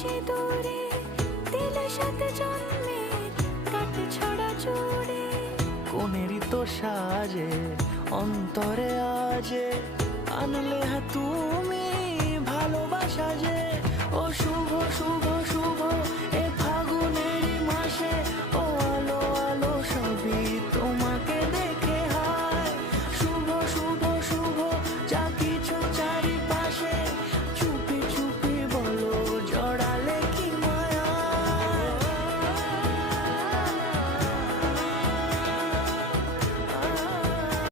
সিঁদুরে দিলে সাথে জন্মের কাট ছড়া জুড়ে। কোনেরই তো সাজে অন্তরে আজে আনলে তুমি ভালোবাসা যে। ও শুভ শুভ শুভ